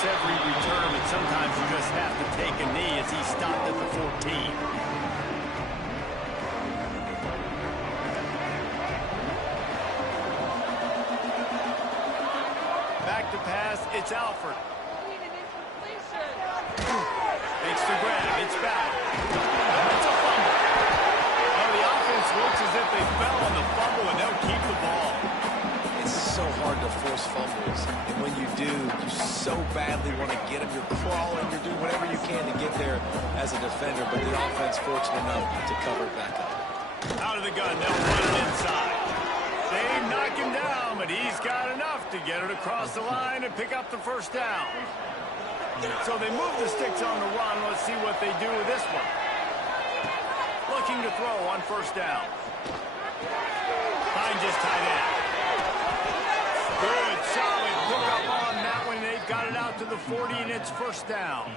almost every return, but sometimes you just have to take a knee as he stopped at the 14. Back to pass, it's Alford. Makes the grab, it's back. That's a fumble. Well, the offense looks as if they fell on the fumble and they'll keep the ball. It's so hard to force fumbles, and when you do, you so badly want to get them. You're crawling, you're doing whatever you can to get there as a defender, but the offense fortunate enough to cover it back up. Out of the gun, they'll run it inside. They knock him down, but he's got enough to get it across the line and pick up the first down. So they move the sticks on the run. Let's see what they do with this one. Looking to throw on first down. Finds his tight end. Good, solid pickup on that one. They've got it out to the 40, and it's first down.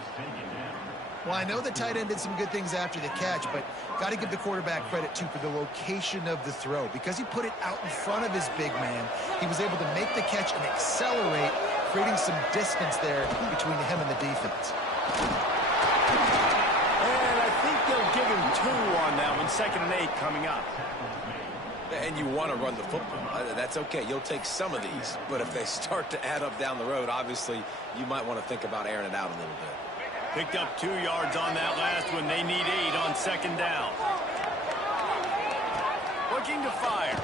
Well, I know the tight end did some good things after the catch, but got to give the quarterback credit, too, for the location of the throw. Because he put it out in front of his big man, he was able to make the catch and accelerate, creating some distance there between him and the defense. And I think they'll give him 2 on that one. 2nd and 8 coming up. And you want to run the football. That's okay. You'll take some of these. But if they start to add up down the road, obviously, you might want to think about airing it out a little bit. Picked up 2 yards on that last one. They need 8 on 2nd down. Looking to fire.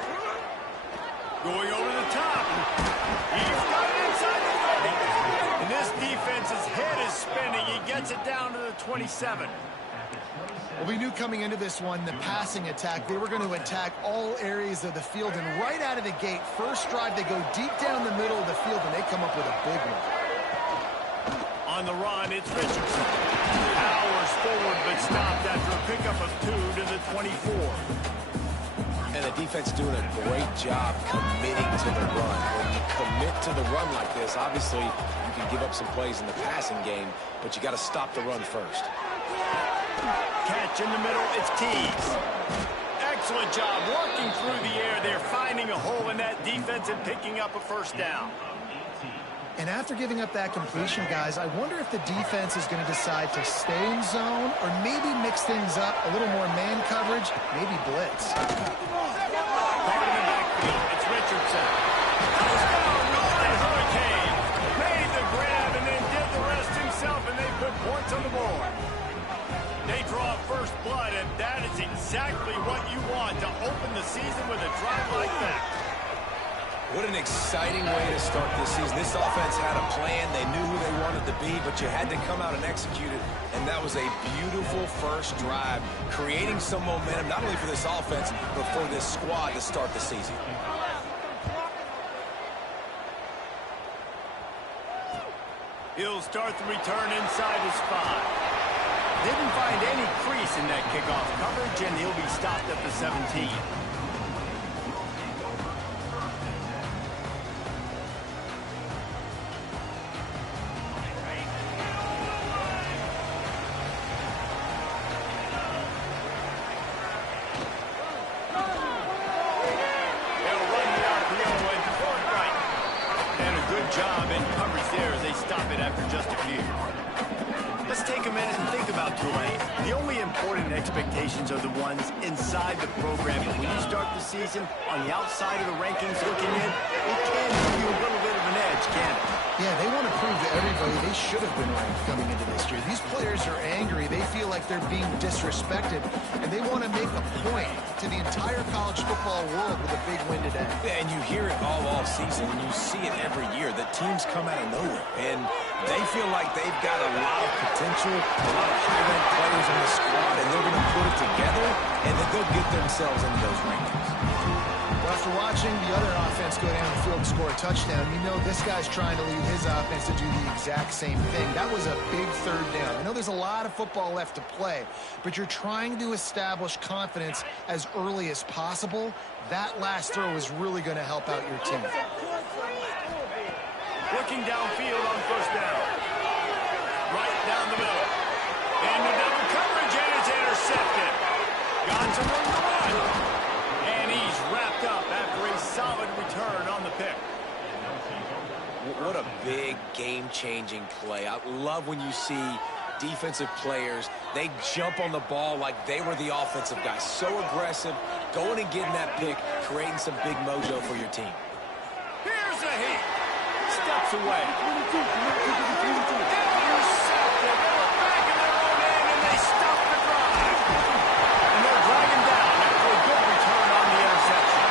Going over the top. He's got it inside the 30. And this defense's head is spinning. He gets it down to the 27. Well, we knew coming into this one, the passing attack, they were going to attack all areas of the field. And right out of the gate, first drive, they go deep down the middle of the field, and they come up with a big one. On the run, it's Richardson. Powers forward, but stopped after a pickup of 2 to the 24. And the defense doing a great job committing to the run. When you commit to the run like this, obviously you can give up some plays in the passing game, but you got to stop the run first. Catch in the middle, it's Tees. Excellent job working through the air. They're finding a hole in that defense and picking up a first down. And after giving up that completion, guys, I wonder if the defense is going to decide to stay in zone or maybe mix things up, a little more man coverage, maybe blitz. Guard in the backfield, it's Richardson. Goes down, Golden Hurricane. Made the grab and then did the rest himself, and they put points on the board. They draw first blood, and that is exactly what you want to open the season with a drive like that. What an exciting way to start this season. This offense had a plan. They knew who they wanted to be, but you had to come out and execute it. And that was a beautiful first drive, creating some momentum, not only for this offense, but for this squad to start the season. He'll start the return inside his 5. Didn't find any crease in that kickoff coverage, and he'll be stopped at the 17. Job in coverage there as they stop it after just a few. Let's take a minute and think about Tulane. The only important expectations are the ones inside the program. But when you start the season on the outside of the rankings looking in, it can give you a little bit of an edge, can't it? Yeah, they want to prove to everybody they should have been ranked coming into this year. These players are angry. They feel like they're being disrespected, and they want to make a point to the entire college football world with a big win today. Yeah, and you hear it all off season, and you see it every year. The teams come out of nowhere, and they feel like they've got a lot of potential, a lot of high-ranked players on the squad, and they're going to put it together, and then they'll get themselves into those rankings. Well, after watching the other offense go down the field and score a touchdown, you know this guy's trying to lead his offense to do the exact same thing. That was a big third down. I know there's a lot of football left to play, but you're trying to establish confidence as early as possible. That last throw is really going to help out your team. Looking downfield on first down. Right down the middle. Into double coverage, and it's intercepted. Got some room to run. And he's wrapped up after a solid return on the pick. what a big game-changing play. I love when you see defensive players, they jump on the ball like they were the offensive guys. So aggressive, going and getting that pick, creating some big mojo for your team. Here's a hit. Steps away. Intercepted. They were back in their own end, and they stopped the drive. And they'll drag him down after a good return on the interception.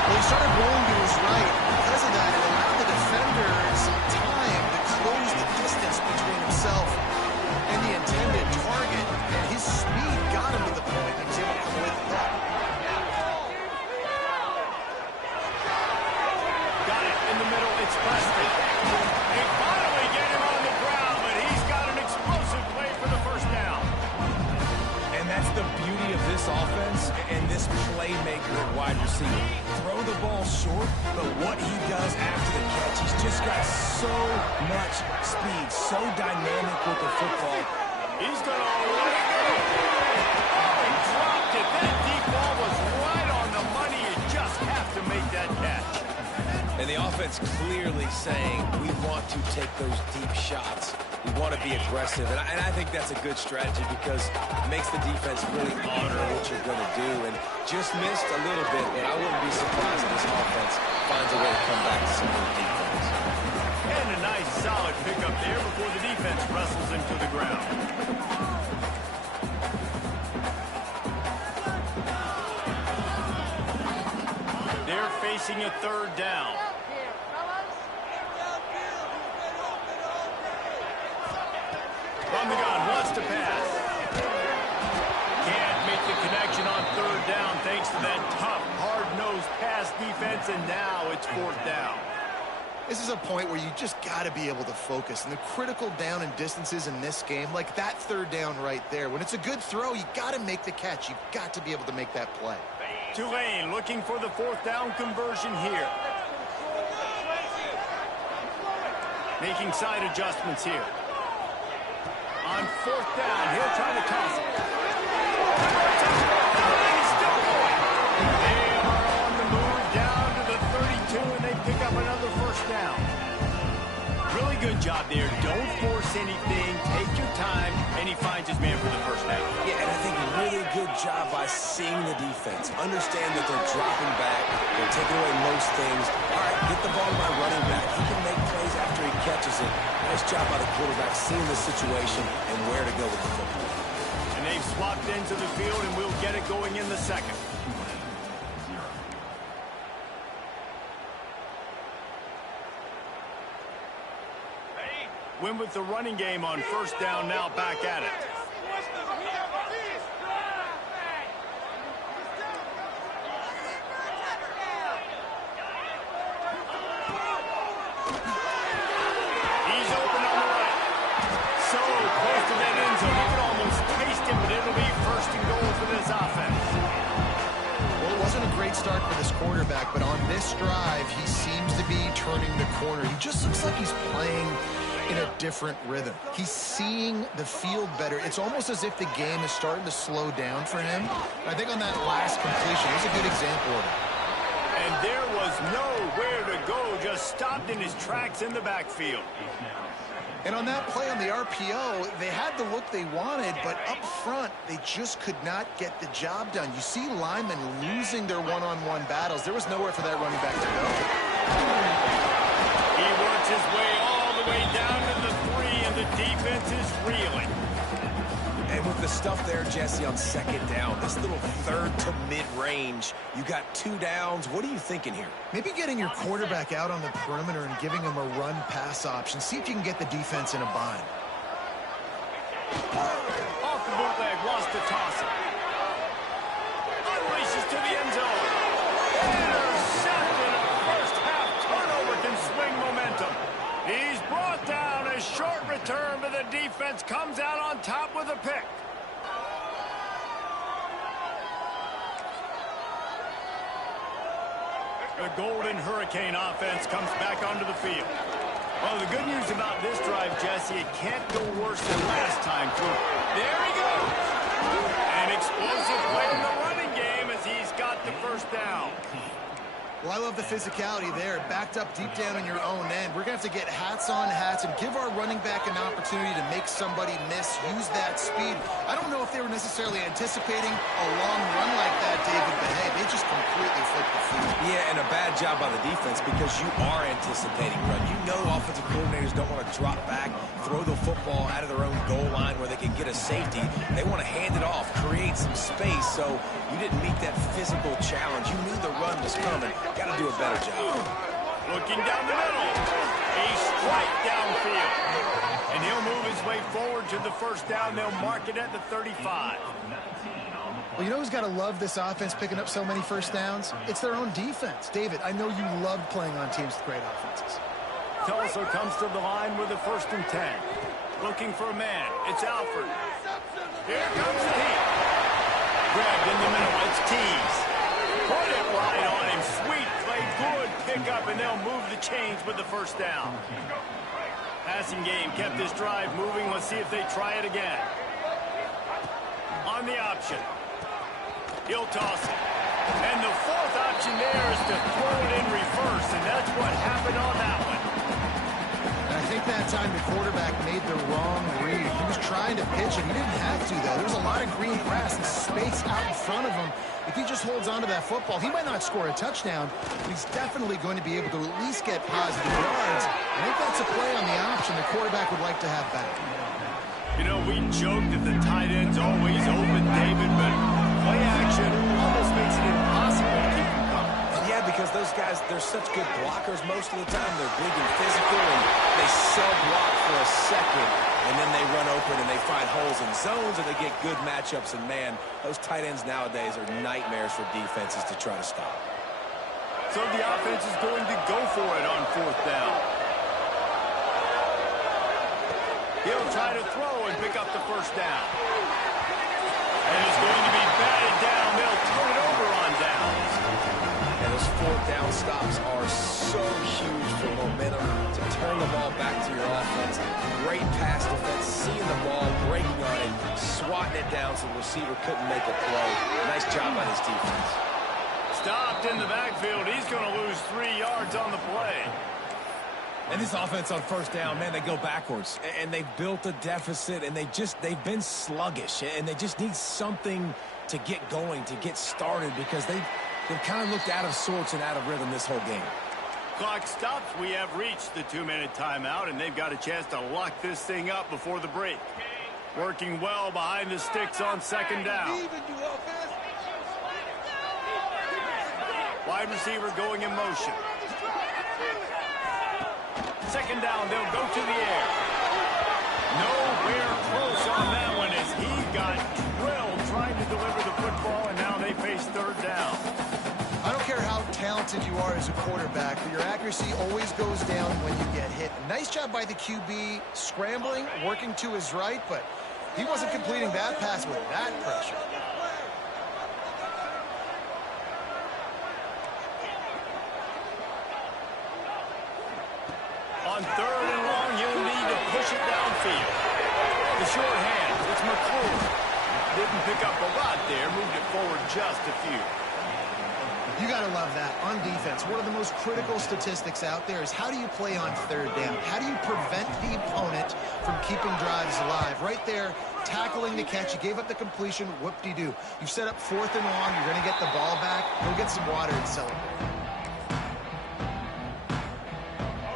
Well, he started rolling to his right. Because of that, it allowed the defender some time to close the distance between himself and the intended target. And his speed got him to the point that he was able to come away with the puck. Got it in the middle. It's Preston. They finally get him on the ground, but he's got an explosive play for the first down. And that's the beauty of this offense and this playmaker at wide receiver. Throw the ball short, but what he does after the catch, he's just got so much speed, so dynamic with the football. He's going to let it go. Oh, he dropped it. That deep ball was right on the money. You just have to make that catch. And the offense clearly saying, we want to take those deep shots. We want to be aggressive. And I think that's a good strategy because it makes the defense really honor what you're going to do. And just missed a little bit, but I wouldn't be surprised if this offense finds a way to come back to some good defense. And a nice solid pickup there before the defense wrestles him to the ground. They're facing a third down. From the gun, wants to pass. Can't make the connection on third down thanks to that tough, hard-nosed pass defense, and now it's fourth down. This is a point where you just got to be able to focus. And the critical down and distances in this game, like that third down right there, when it's a good throw, you got to make the catch. You've got to be able to make that play. Tulane looking for the fourth down conversion here. Making side adjustments here. On fourth down, he'll try to toss it. He's still going. They are on the move down to the 32, and they pick up another first down. Really good job there. Don't force anything. Take your time, and he finds his man for the first down. Yeah, and I think a really good job by seeing the defense. Understand that they're dropping back. They're taking away most things. All right, get the ball to my running back. He can make plays after he catches it. Nice job by the quarterback seeing the situation and where to go with the football. And they've swapped into the field, and we'll get it going in the second. Win with the running game on first down, now back at it. He's open on the right. So close to that end zone. He could almost taste him, but it'll be first and goal for this offense. Well, it wasn't a great start for this quarterback, but on this drive, he seems to be turning the corner. He just looks like he's playing in a different rhythm. He's seeing the field better. It's almost as if the game is starting to slow down for him. I think on that last completion, it was a good example of it. And there was nowhere to go, just stopped in his tracks in the backfield. And on that play on the RPO, they had the look they wanted, but up front, they just could not get the job done. You see linemen losing their one-on-one battles. There was nowhere for that running back to go. He works his way all the way down to the 3, and the defense is reeling. And with the stuff there, Jesse, on second down, this little third to mid-range, you got 2 downs. What are you thinking here? Maybe getting your quarterback out on the perimeter and giving him a run-pass option. See if you can get the defense in a bind. Off the bootleg, wants to toss it. Unleashes to the end zone. Intercepted. A first-half turnover can swing momentum. He's brought down. A short return, but the defense comes out on top with a pick. The Golden Hurricane offense comes back onto the field. Well, the good news about this drive, Jesse, it can't go worse than last time. There he goes. An explosive play in the running game as he's got the first down. Well, I love the physicality there. Backed up deep down on your own end. We're going to have to get hats on hats and give our running back an opportunity to make somebody miss, use that speed. I don't know if they were necessarily anticipating a long run like that, David, but hey, they just completely flipped the field. Yeah, and a bad job by the defense because you are anticipating run. You know offensive coordinators don't want to drop back, throw the football out of their own goal line where they can get a safety. They want to hand it off, create some space, so you didn't meet that physical challenge. You knew the run was coming. Got to do a better job. Looking down the middle. A strike downfield. And he'll move his way forward to the first down. They'll mark it at the 35. Well, you know who's got to love this offense picking up so many first downs? It's their own defense. David, I know you love playing on teams with great offenses. Tulsa comes to the line with a 1st and 10. Looking for a man. It's Alford. Here comes the heat. Grabbed in the middle. It's Tease. Put it right on him. Sweet play. Good pickup, and they'll move the chains with the first down. Passing game kept this drive moving. Let's see if they try it again. On the option. He'll toss it. And the 4th option there is to throw it in reverse, and that's what happened on that one. And I think that time the quarterback made the wrong read. He was trying to pitch it. He didn't have to, though. There's a lot of green grass and space out in front of him. If he just holds on to that football, he might not score a touchdown, but he's definitely going to be able to at least get positive yards. I think that's a play on the option the quarterback would like to have back. You know, we joke that the tight end's always open, David, but play action almost makes it impossible to keep them coming. Yeah, because those guys, they're such good blockers most of the time. They're big and physical, and they sub-block for a second, and then they run open and they find holes in zones, and they get good matchups. And, man, those tight ends nowadays are nightmares for defenses to try to stop. So the offense is going to go for it on 4th down. He'll try to throw and pick up the first down. And it's going to be batted down. They'll turn it over on downs. And those 4th down stops are so huge for momentum to turn the ball back to your offense. Great pass defense, seeing the ball, breaking on it, swatting it down so the receiver couldn't make a play. Nice job by his defense. Stopped in the backfield. He's going to lose 3 yards on the play. And this offense on 1st down, man, they go backwards. And they've built a deficit, and they've been sluggish. And they just need something to get going, to get started, because they've kind of looked out of sorts and out of rhythm this whole game. Clock stops. We have reached the 2-minute timeout, and they've got a chance to lock this thing up before the break. Working well behind the sticks on 2nd down. Wide receiver going in motion. 2nd down, they'll go to the air. Nowhere close on that one as he got drilled trying to deliver the football, and now they face 3rd down. I don't care how talented you are as a quarterback, but your accuracy always goes down when you get hit. Nice job by the QB scrambling, working to his right, but he wasn't completing that pass with that pressure. On 3rd and long, he'll need to push it downfield. The short hands, it's McClure. Didn't pick up a lot there, moved it forward just a few. You got to love that. On defense, one of the most critical statistics out there is how do you play on 3rd down? How do you prevent the opponent from keeping drives alive? Right there, tackling the catch. You gave up the completion. Whoop-de-doo. You've set up 4th and long. You're going to get the ball back. Go get some water and celebrate.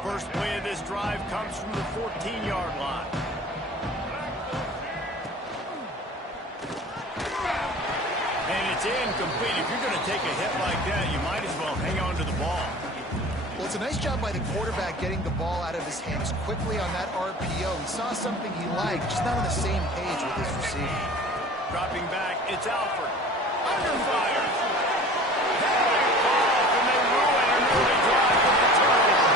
First play of this drive comes from the 14-yard line. And it's incomplete. If you're going to take a hit like that, you might as well hang on to the ball. Well, it's a nice job by the quarterback getting the ball out of his hands quickly on that RPO. He saw something he liked, just not on the same page with his receiver. Dropping back, it's Alford. Under fire. And they ruin an early drive with the turnover.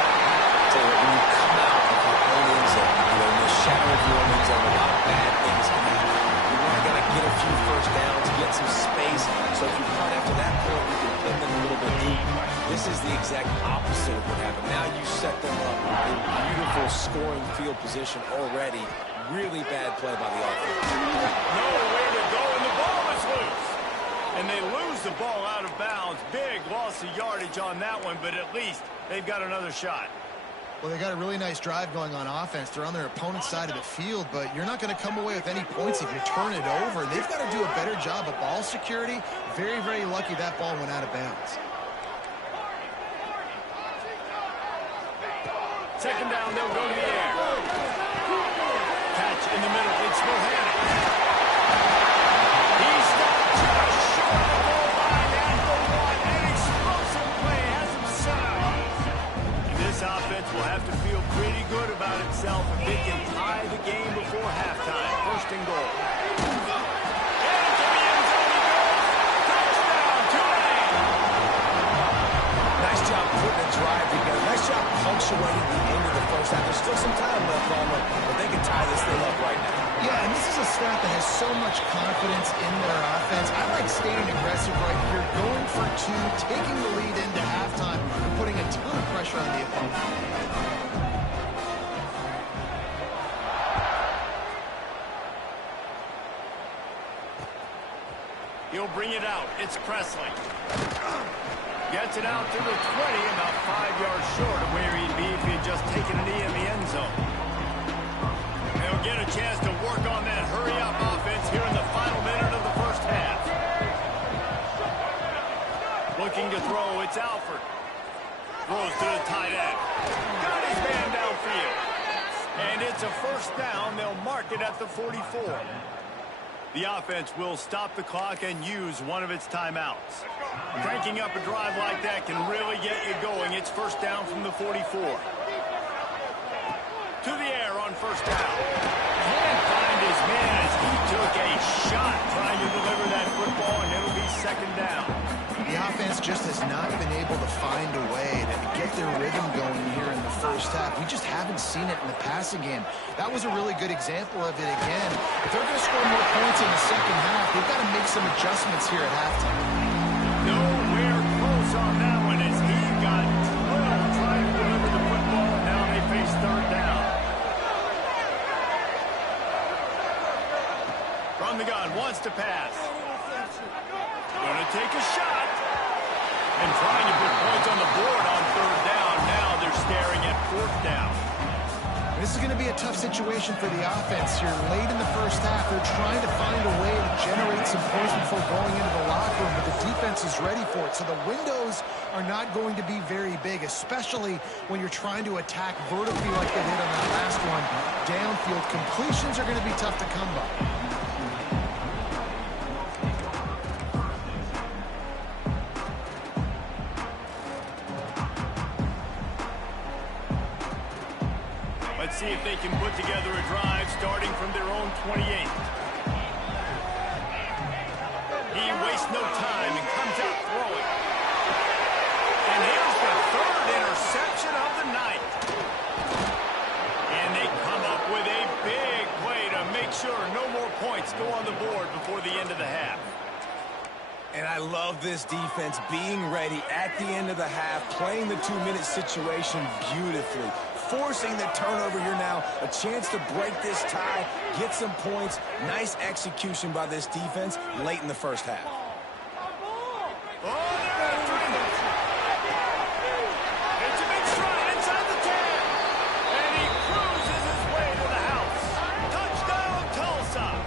When you come out of your own end zone, in the shadow of your own end zone, a lot of bad things can happen. You want to get a few first downs, get some space, so if you punt after that point, you can pin them a little bit deep. This is the exact opposite of what happened. Now you set them up in beautiful scoring field position already. Really bad play by the offense. Nowhere to go, and the ball is loose. And they lose the ball out of bounds. Big loss of yardage on that one, but at least they've got another shot. Well, they got a really nice drive going on offense. They're on their opponent's side of the field, but you're not going to come away with any points if you turn it over. They've got to do a better job of ball security. Very, very lucky that ball went out of bounds. Second down, they'll go to the air. Catch in the middle. It's Bohannon. He stopped just short of the goal line at the one. An explosive play has him set up. And this offense will have to feel pretty good about itself if they can tie the game before halftime. First and goal. Drive together. Nice job punctuating the end of the first half. There's still some time left on them, but they can tie this thing up right now. Yeah, and this is a staff that has so much confidence in their offense. I like staying aggressive right here, going for two, taking the lead into halftime, and putting a ton of pressure on the opponent. He'll bring it out. It's Presley. Gets it out to the 20, about 5 yards short of where he'd be if he had just taken a knee in the end zone. They'll get a chance to work on that hurry-up offense here in the final minute of the first half. Looking to throw, it's Alford. Throws to the tight end. Got his man downfield. And it's a first down. They'll mark it at the 44. The offense will stop the clock and use one of its timeouts. Cranking up a drive like that can really get you going. It's first down from the 44. To the air on first down. Can't find his man as he took a shot trying to deliver that football, and it'll be second down. The offense just has not been able to find a way to get their rhythm going here in the first half. We just haven't seen it in the passing game. That was a really good example of it again. If they're going to score more points in the second half, they've got to make some adjustments here at halftime. Nowhere close on that one as he got drilled trying to deliver the football, and now they face third down. From the gun, wants to pass. Going to take a shot. And trying to put points on the board on third down. Now they're staring at fourth down. This is going to be a tough situation for the offense here. Late in the first half, they're trying to find a way to generate some points before going into the locker room, but the defense is ready for it. So the windows are not going to be very big, especially when you're trying to attack vertically like they did on that last one. Downfield completions are going to be tough to come by. Let's see if they can put together a drive starting from their own 28. He wastes no time and comes out throwing. And here's the third interception of the night. And they come up with a big play to make sure no more points go on the board before the end of the half. And I love this defense being ready at the end of the half, playing the 2-minute situation beautifully, forcing the turnover here now, a chance to break this tie, get some points. Nice execution by this defense late in the first half. Oh, they're after him. It's a big stride inside the 10. And he cruises his way to the house. Touchdown, Tulsa.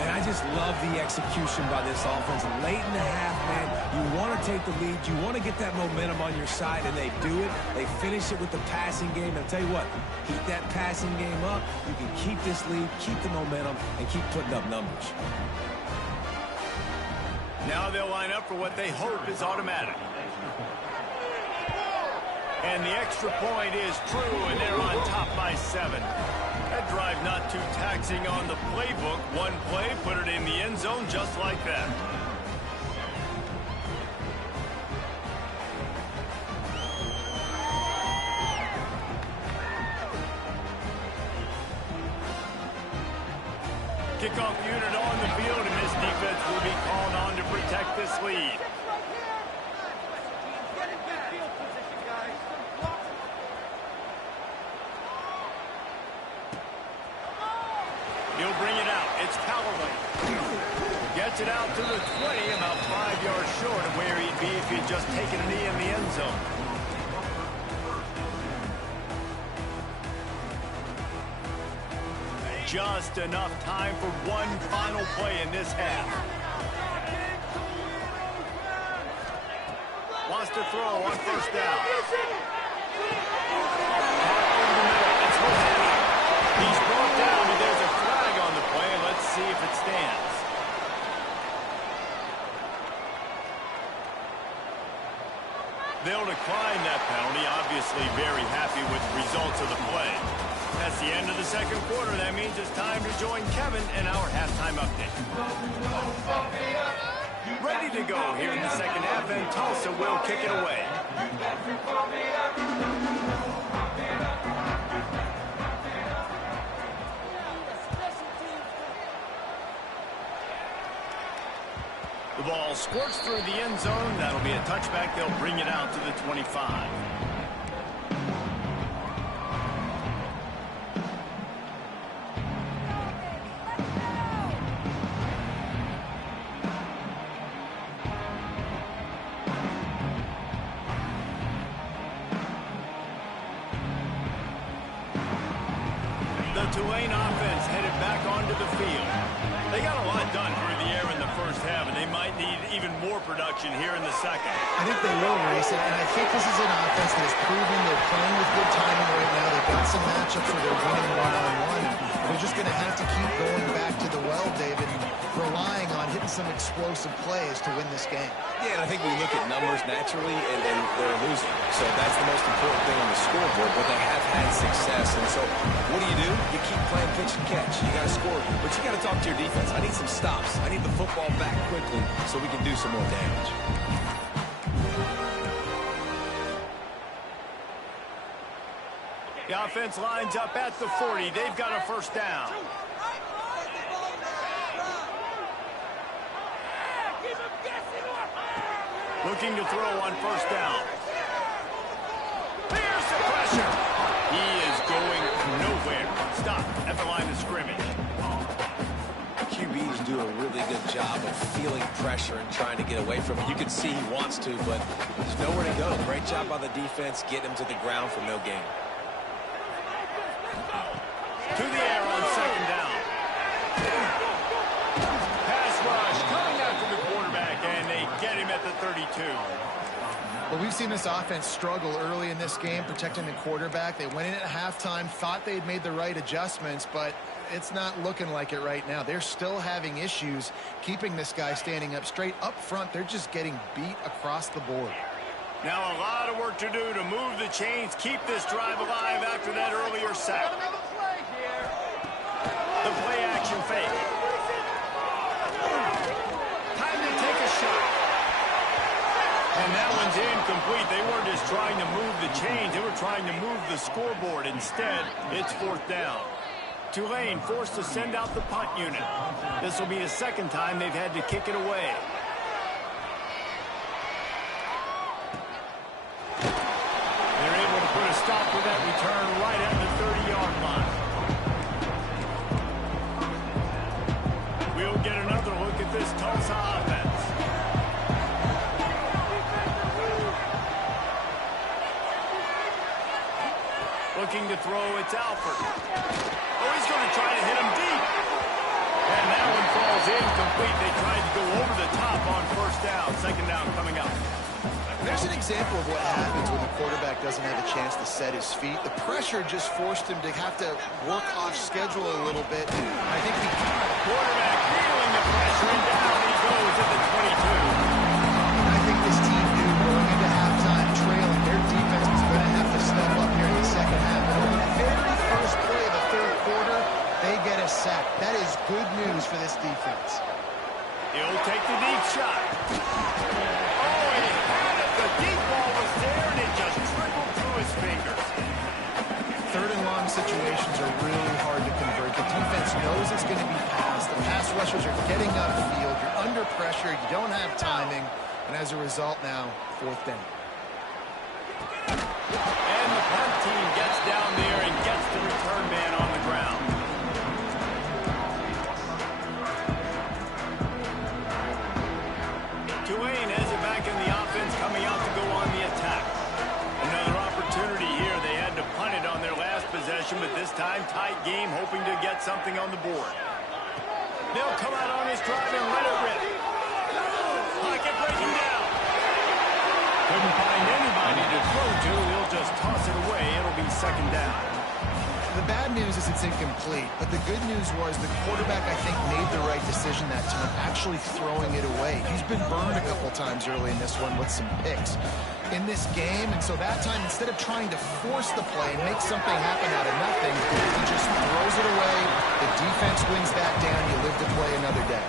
And I just love the execution by this offense. Late in the half, man, you want to take the lead. You want to get that momentum on your side, and they do it. They finish it with the passing game. And I'll tell you what, keep that passing game up. You can keep this lead, keep the momentum, and keep putting up numbers. Now they'll line up for what they hope is automatic. And the extra point is true, and they're on top by 7. That drive not too taxing on the playbook. One play, put it in the end zone just like that. Kickoff unit on the field, and this defense will be called on to protect this lead. He'll bring it out. It's Callaway. Gets it out to the 20, about 5 yards short of where he'd be if he'd just taken a knee in the end zone. Just enough time for one final play in this half. Wants to throw on first down. He's brought down, but there's a flag on the play. Let's see if it stands. They'll decline that penalty. Obviously very happy with the results of the play. That's the end of the second quarter. That means it's time to join Kevin in our halftime update. Ready to go here in the second half, and Tulsa will kick it away. The ball squirts through the end zone. That'll be a touchback. They'll bring it out to the 25. The Tulane offense headed back onto the field. They got a lot done through the air in the first half, and they might need even more production here in the second. I think they will race it, and I think this is an offense that has proven they're playing with good timing right now. They've got some matchups where they're winning one-on-one, and they're just going to have to keep going back to the well, David, and relying on hitting some explosive plays to win this game. Yeah, and I think we look at numbers naturally, and they're losing. So that's the most important thing on the scoreboard, but they have had success. And so what do? You keep playing pitch and catch. You got to score, but you got to talk to your defense. I need some stops. I need the football back quickly so we can do some more damage. The offense lines up at the 40. They've got a first down. Looking to throw on first down. There's the pressure. He is going nowhere. Stop at the line of scrimmage. QBs do a really good job of feeling pressure and trying to get away from it. You can see he wants to, but there's nowhere to go. Great job by the defense, getting him to the ground for no gain. To the air on second down. Pass rush coming after the quarterback, and they get him at the 32. Well, we've seen this offense struggle early in this game, protecting the quarterback. They went in at halftime, thought they'd made the right adjustments, but it's not looking like it right now. They're still having issues keeping this guy standing up straight. Up front, they're just getting beat across the board. Now a lot of work to do to move the chains, keep this drive alive after that earlier sack. The play action fake. Time to take a shot. And that one's incomplete. They weren't just trying to move the chains. They were trying to move the scoreboard. Instead, it's fourth down. Tulane forced to send out the punt unit. This will be the second time they've had to kick it away. They're able to put a stop to that return right at the 30-yard line. We'll get another look at this Tulsa offense. Looking to throw, it's Alford. Oh, he's going to try to hit him deep. And that one falls incomplete. They tried to go over the top on first down. Second down coming up. There's an example of what happens when the quarterback doesn't have a chance to set his feet. The pressure just forced him to have to work off schedule a little bit. I think the quarterback feeling the pressure, and down he goes at the 22. I think this team knew going into halftime trailing, their defense was going to have to step up here in the second half. But on the very first play of the third quarter, they get a sack. That is good news for this defense. He'll take the deep shot. Oh, he had it. The deep ball was there, and it just trickled through his fingers. Third and long situations are really hard to convert. The defense knows it's going to be passed. The pass rushers are getting upfield. You're under pressure. You don't have timing. And as a result now, fourth down. And the punt team gets down there and gets the return man on the ground. possession, but this time tight game, hoping to get something on the board. They'll come out on his drive and let it rip. Pocket breaking down. Couldn't find anybody to throw to. He'll just toss it away. It'll be second down. The bad news is it's incomplete, but the good news was the quarterback, I think, made the right decision that time, actually throwing it away. He's been burned a couple times early in this one with some picks in this game, and so that time, instead of trying to force the play and make something happen out of nothing, he just throws it away. The defense wins that down. You live to play another day.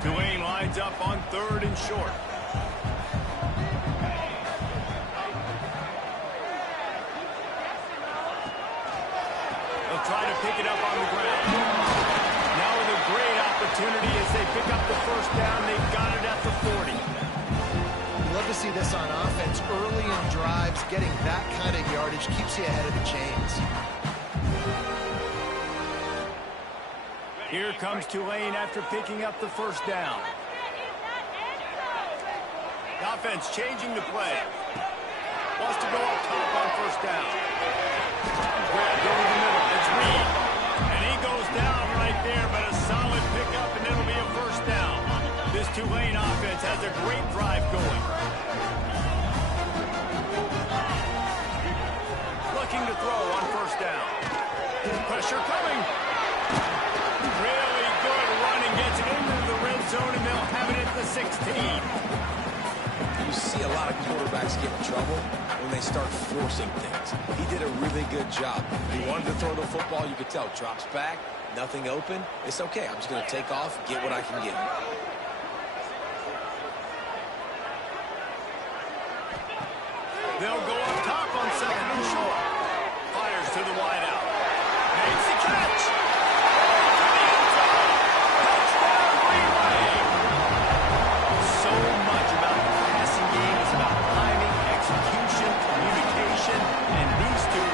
Tulane lines up on 3rd and short. Try to pick it up on the ground. Now with a great opportunity as they pick up the first down. They've got it at the 40. Love to see this on offense. Early in drives, getting that kind of yardage keeps you ahead of the chains. Here comes Tulane after picking up the first down. The offense changing the play. Wants to go up top on first down. Grabbed over the middle. It's Reed. And he goes down right there, but a solid pickup, and it'll be a first down. This Tulane offense has a great drive going. Looking to throw on first down. Pressure coming. Really good running. Gets it into the red zone, and they'll have it at the 16. You see a lot of quarterbacks get in trouble when they start forcing things. He did a really good job. He wanted to throw the football. You could tell. Drops back, nothing open. It's okay. I'm just going to take off, get what I can get. They'll go up top on 2nd and short. Fires to the wideout. Makes the catch. Touchdown, Green Bay. So much about the passing game is about timing, execution, communication, and these two,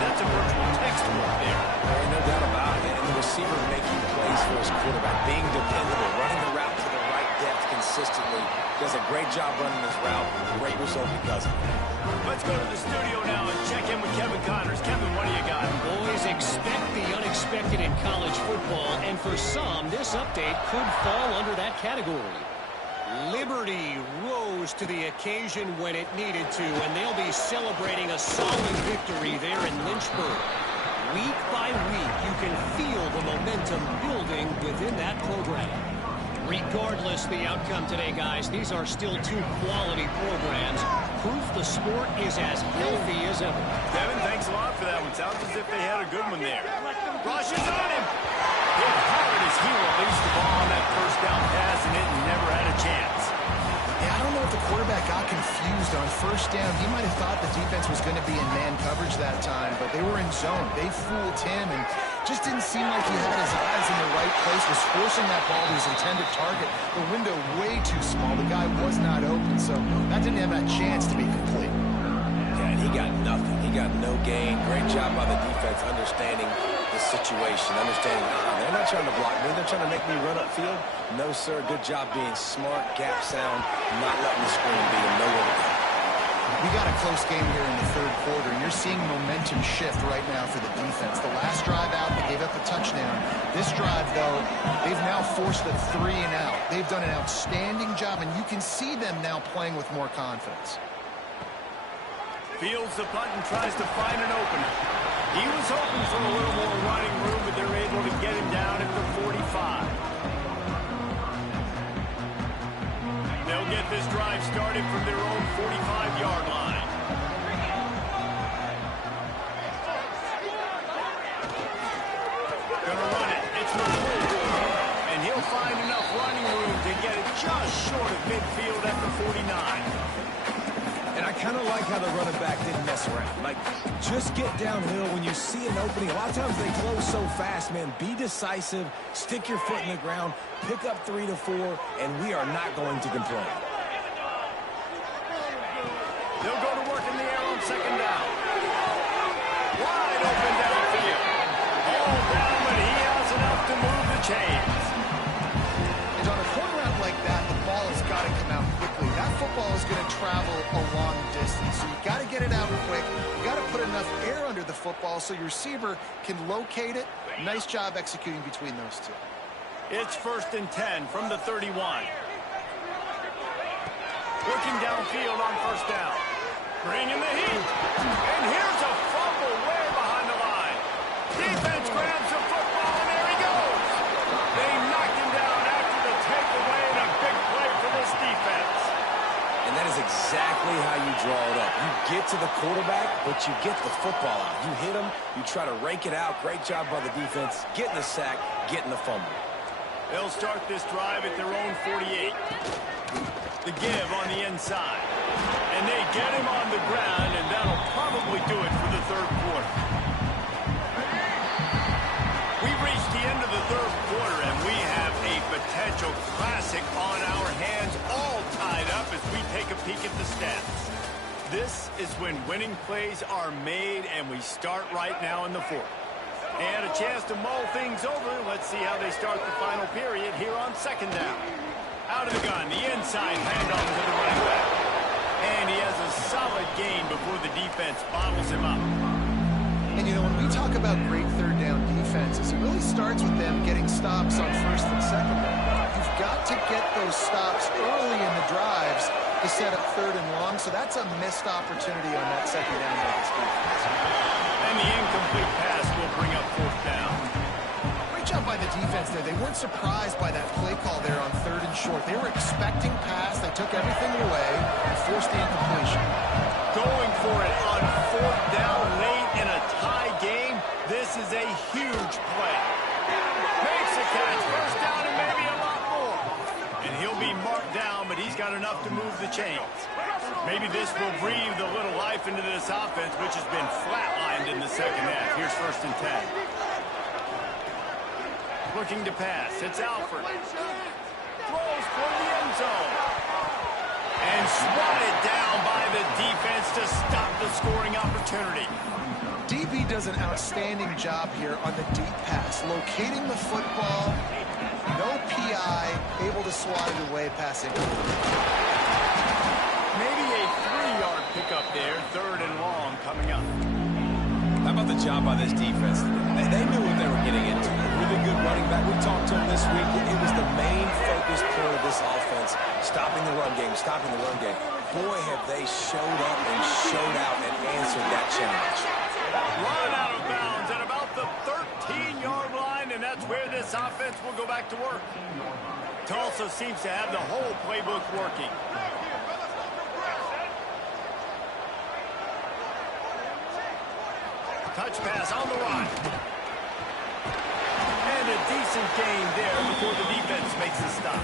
that's a virtual textbook there. There ain't no doubt about it. And the receiver making plays for his quarterback, being dependable, running the route to the right depth consistently. Does a great job running this route. Great result because of it. Let's go to the studio now and check in with Kevin Connors. Kevin, what do you got? Boys, expect the unexpected in college football, and for some, this update could fall under that category. Liberty rose to the occasion when it needed to, and they'll be celebrating a solid victory there in Lynchburg. Week by week, you can feel the momentum building within that program. Regardless the outcome today, guys, these are still two quality programs. Proof the sport is as healthy as ever. Kevin, thanks a lot for that one. Sounds as if they had a good one there. Rush is on him. Hit hard as he released the ball on that first down pass, and it never had a chance. Yeah, I don't know if the quarterback got confused on first down. He might have thought the defense was going to be in man coverage that time, but they were in zone. They fooled him and just didn't seem like he had his eyes in the right place, was forcing that ball to his intended target. The window way too small. The guy was not open, so that didn't have that chance to be complete. Yeah, and he got nothing. He got no gain. Great job by the defense understanding the situation, understanding they're not trying to block me. They're trying to make me run upfield. No, sir. Good job being smart, gap sound, not letting the screen beat him. Nowhere to go. We got a close game here in the third quarter, and you're seeing momentum shift right now for the defense. The last drive out, they gave up a touchdown. This drive, though, they've now forced a 3 and out. They've done an outstanding job, and you can see them now playing with more confidence. Fields the punt and tries to find an opener. He was hoping for a little more running room, but they're able to get him down at the 45. They'll get this drive started from their own 45-yard line. Gonna run it. It's McCool. And he'll find enough running room to get it just short of midfield at the 49. And I kind of like how the running back didn't mess around. Like, just get downhill when you see an opening. A lot of times they close so fast, man. Be decisive, stick your foot in the ground, pick up 3 to 4, and we are not going to complain. They'll go to work in the air on second down. Wide open downfield. All down, but he has enough to move the chains. And on a corner route like that, the ball has got to come out quickly. That football football is going to travel a long distance, so you got to get it out quick. You got to put enough air under the football so your receiver can locate it. Nice job executing between those two. It's 1st and 10 from the 31. Looking downfield on 1st down. Bringing the heat. And here's a fumble way behind the line. Defense grabs the football, and there he goes. They knocked him down after the takeaway, and a big play for this defense. And that is exactly how you draw it up. You get to the quarterback, but you get the football out. You hit him, you try to rake it out. Great job by the defense, getting the sack, getting the fumble. They'll start this drive at their own 48. The give on the inside. And they get him on the ground, and that'll probably do it for the 3rd quarter. We've reached the end of the 3rd quarter, and we have a potential classic on our hands, all tied up as we take a peek at the stats. This is when winning plays are made, and we start right now in the 4th. And a chance to mull things over. Let's see how they start the final period here on 2nd down. Out of the gun, the inside handoff to the running back. And he has a solid gain before the defense bottles him up. And, you know, when we talk about great 3rd down defenses, it really starts with them getting stops on 1st and 2nd down. You've got to get those stops early in the drives to set up 3rd and long, so that's a missed opportunity on that 2nd down by this defense. And the incomplete pass will bring up 4th down. Great job by the defense there. They weren't surprised by that play call there on 3rd and short. They were expecting pass. They took everything away and forced the incompletion. Going for it on 4th down late in a tie game. This is a huge play. Makes a catch. 1st down and maybe a lot more. And he'll be marked down, but he's got enough to move the chains. Maybe this will breathe a little life into this offense, which has been flatlined in the 2nd half. Here's 1st and 10. Looking to pass. It's Alford. Throws for the end zone. And swatted down by the defense to stop the scoring opportunity. DB does an outstanding job here on the deep pass, locating the football, no PI, able to swat it away passing. Maybe a 3-yard pickup there, 3rd and long coming up. How about the job by this defense? They knew what they were getting into. Really good running back. We talked to him this week. It was the main focus point of this offense, stopping the run game, stopping the run game. Boy, have they showed up and showed out and answered that challenge. Run out of bounds at about the 13-yard line, and that's where this offense will go back to work. Tulsa seems to have the whole playbook working. Touch pass on the run. And a decent gain there before the defense makes the stop.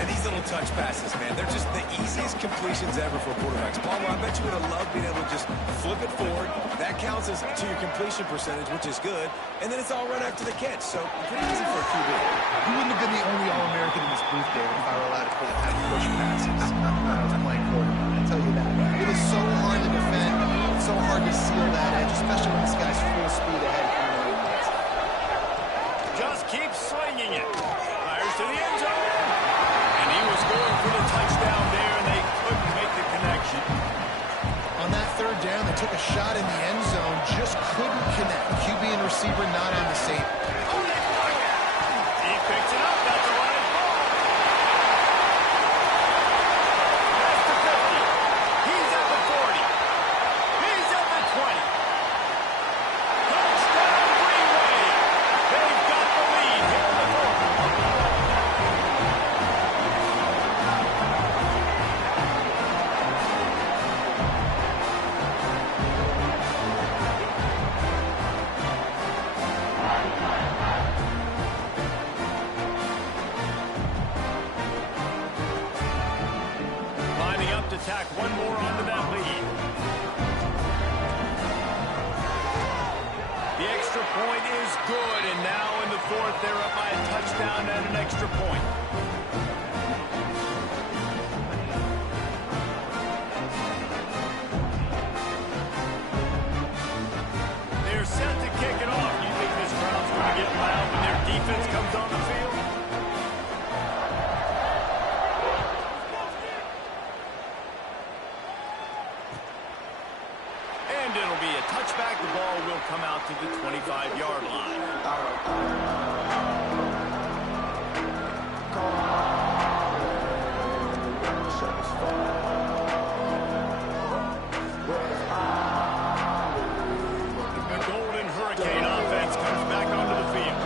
And these little touch passes, man, they're just the easiest completions ever for quarterbacks. Palmer, I bet you would have loved being able to just flip it forward. That counts as to your completion percentage, which is good. And then it's all run after the catch. So pretty easy for a QB. You wouldn't have been the only All-American in this booth, David, if I were allowed to have push passes when I was playing quarterback. I'll tell you that. It is so hard to defend. It's so hard to seal that edge, especially when this guy's full speed ahead. Just keep slinging it. Fires to the end zone. And he was going for the touchdown there, and they couldn't make the connection. On that 3rd down, they took a shot in the end zone, just couldn't connect. QB and receiver not on the same. He picks it up. That's a line ball. That's the 50. He's at the 40. He's at the 20. Touchdown, Green Wave. They've got the lead here in the 4th. Lining up to tack one more onto that lead. The extra point is good, and now in the 4th, they're up by a touchdown and an extra point. They're set to kick it off. You think this crowd's going to get loud when their defense comes on the field? and it'll be a touchback. The ball will come out to the 25-yard line. The Golden Hurricane offense comes back onto the field.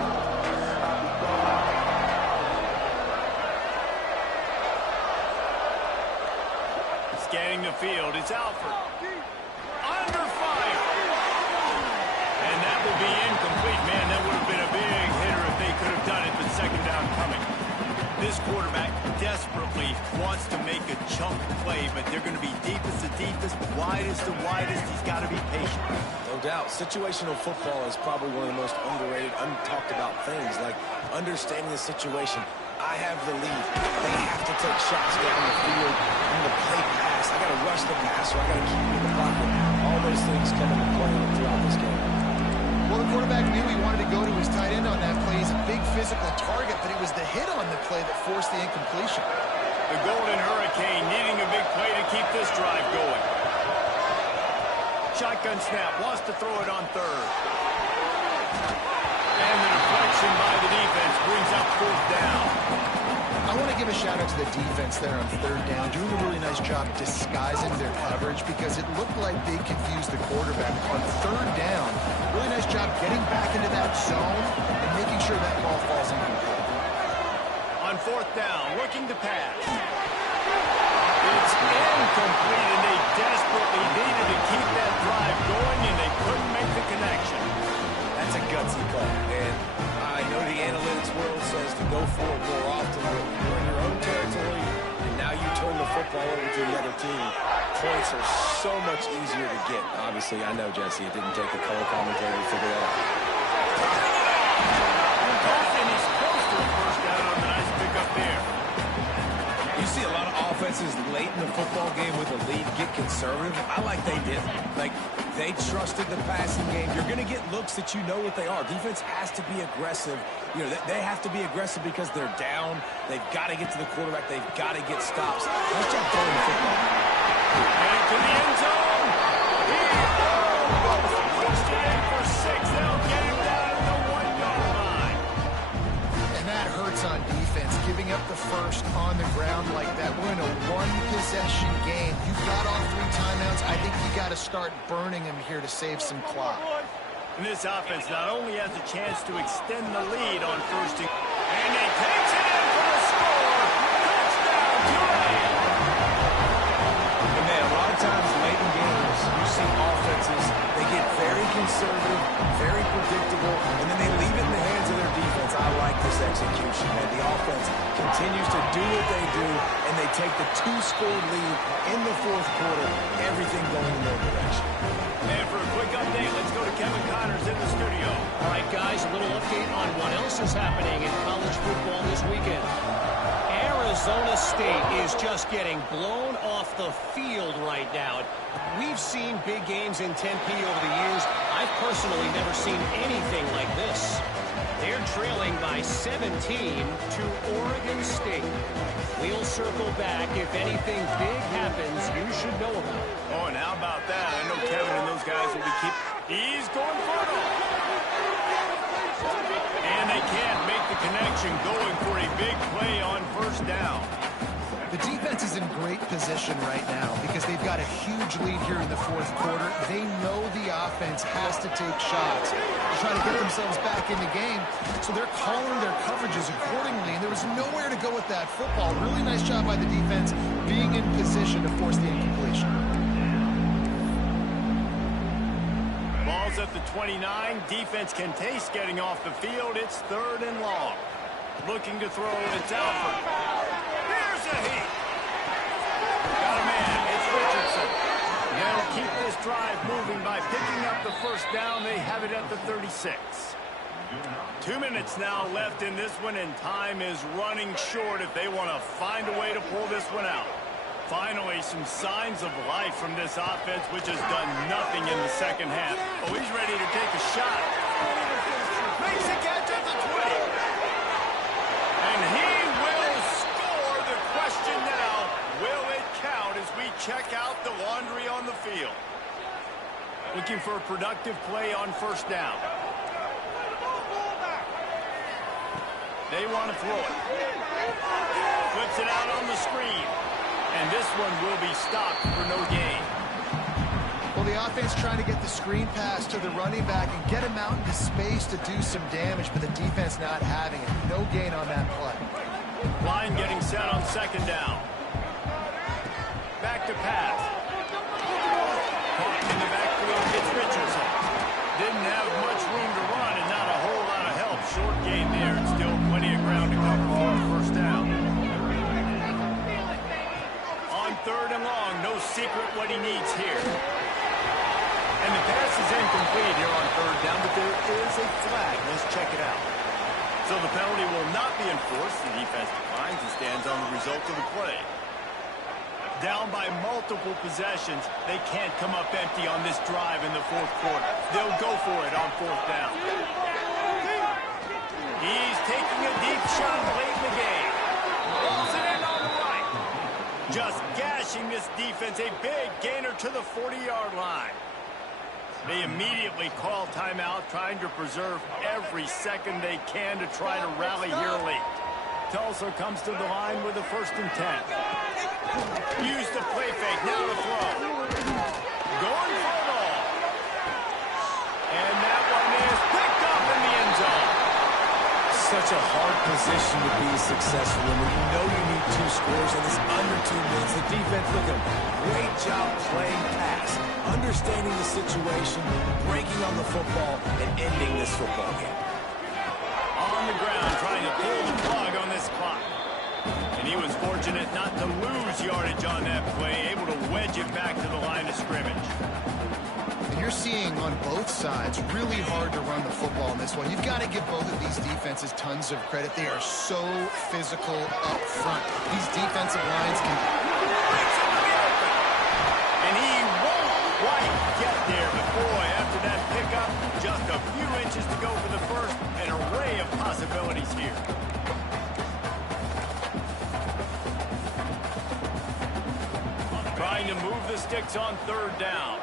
Scanning the field, it's Alford. Under fire. And that will be incomplete. Man, that would have been a big hitter if they could have done it, but second down coming. This quarterback desperately wants to make a chunk play, but they're going to be deepest to deepest, widest to widest. He's got to be patient. No doubt. Situational football is probably one of the most underrated, untalked about things, like understanding the situation. I have the lead. They have to take shots down the field. I'm going to play pass. I got to rush the passer. I got to keep him in the pocket. All those things come into play throughout this game. Well, the quarterback knew he wanted to go to his tight end on that play. He's a big physical target, but it was the hit on the play that forced the incompletion. The Golden Hurricane needing a big play to keep this drive going. Shotgun snap, wants to throw it on third. And the deflection by the defense brings up fourth down. I want to give a shout out to the defense there on third down, doing a really nice job disguising their coverage because it looked like they confused the quarterback. On third down, really nice job getting back into that zone and making sure that ball falls incomplete. On fourth down, looking to pass. It's incomplete, and they desperately needed to keep that drive going, and they couldn't make the connection. That's a gutsy call, and I know the analytics world says to go for it more often, but you're in your own territory, and now you turn the football over to the other team. Points are so much easier to get. Obviously, I know, Jesse, it didn't take a color commentator to figure that out. And he's close to a first down on the nice pickup there. You see a lot of offenses late in the football game with a lead get conservative. I like they did. Like, they trusted the passing game. You're going to get looks that you know what they are. Defense has to be aggressive. You know, they have to be aggressive because they're down. They've got to get to the quarterback. They've got to get stops. Nice job throwing the football. And to the end zone. He pushed it in for 6. They'll get him down at the 1-yard line. And that hurts on defense, giving up the first on the ground like that. We're in a one-possession game. You've got all 3 timeouts. I think you got to start burning them here to save some clock. And this offense not only has a chance to extend the lead on first and he takes it in for the score. Touchdown, Tulane. And man, a lot of times late in games, you see offenses, they get very conservative, very predictable, and then they leave it in the hands of their defense. I like this execution, man. The offense continues to do what they do, and they take the 2-score lead in the fourth quarter, everything going in their direction. And for a quick update, let's go to Kevin Connors in the studio. All right, guys, a little update on what else is happening in college football this weekend. Arizona State is just getting blown off the field right now. We've seen big games in Tempe over the years. I've personally never seen anything like this. They're trailing by 17 to Oregon State. We'll circle back. If anything big happens, you should know about it. Oh, and how about that? I know Kevin and those guys will be He's going for it. And they can't make the connection, going for a big play on first down. The defense is in great position right now because they've got a huge lead here in the fourth quarter. They know the offense has to take shots to try to get themselves back in the game, so they're calling their coverages accordingly, and there was nowhere to go with that football. Really nice job by the defense being in position to force the incompletion. Ball's at the 29. Defense can taste getting off the field. It's 3rd and long. Looking to throw, it's Alford. Here's a heat. Got a man, it's Richardson. They'll keep this drive moving by picking up the first down. They have it at the 36. 2 minutes now left in this one, and time is running short if they want to find a way to pull this one out. Finally, some signs of life from this offense, which has done nothing in the second half. Oh, he's ready to take a shot. Makes a catch at the 20. And he will score. The question now, will it count as we check out the laundry on the field? Looking for a productive play on first down. They want to throw it. Flips it out on the screen. And this one will be stopped for no gain. Well, the offense trying to get the screen pass to the running back and get him out into space to do some damage, but the defense not having it. No gain on that play. Line getting set on second down. Back to pass. Caught in the backfield, it's Richardson. Didn't have much room to run and not a whole lot of help. Short gain there and still plenty of ground to cover for a first down. On third and long, no secret what he needs here. And the pass is incomplete here on third down, but there is a flag. Let's check it out. So the penalty will not be enforced. The defense declines and stands on the result of the play. Down by multiple possessions, they can't come up empty on this drive in the fourth quarter. They'll go for it on fourth down. He's taking a deep shot late in the game. Rolls it in on the right. Just gashing this defense, a big gainer to the 40-yard line. They immediately call timeout, trying to preserve every second they can to try to rally here late. Tulsa comes to the line with a 1st and 10. Use the play fake, now the throw. Going for it all. And that one is picked up in the end zone. Such a hard position to be successful in when you know you need 2 scores and it's under 2 minutes. The defense looking great job playing pass, understanding the situation, breaking on the football, and ending this football game. On the ground, trying to pull the plug on this clock. And he was fortunate not to lose yardage on that play, able to wedge it back to the line of scrimmage. And you're seeing on both sides really hard to run the football in this one. You've got to give both of these defenses tons of credit. They are so physical up front. These defensive lines can... And he won't quite get there. But boy, after that pickup, just a few inches to go for the first. An array of possibilities here. Trying to move the sticks on third down.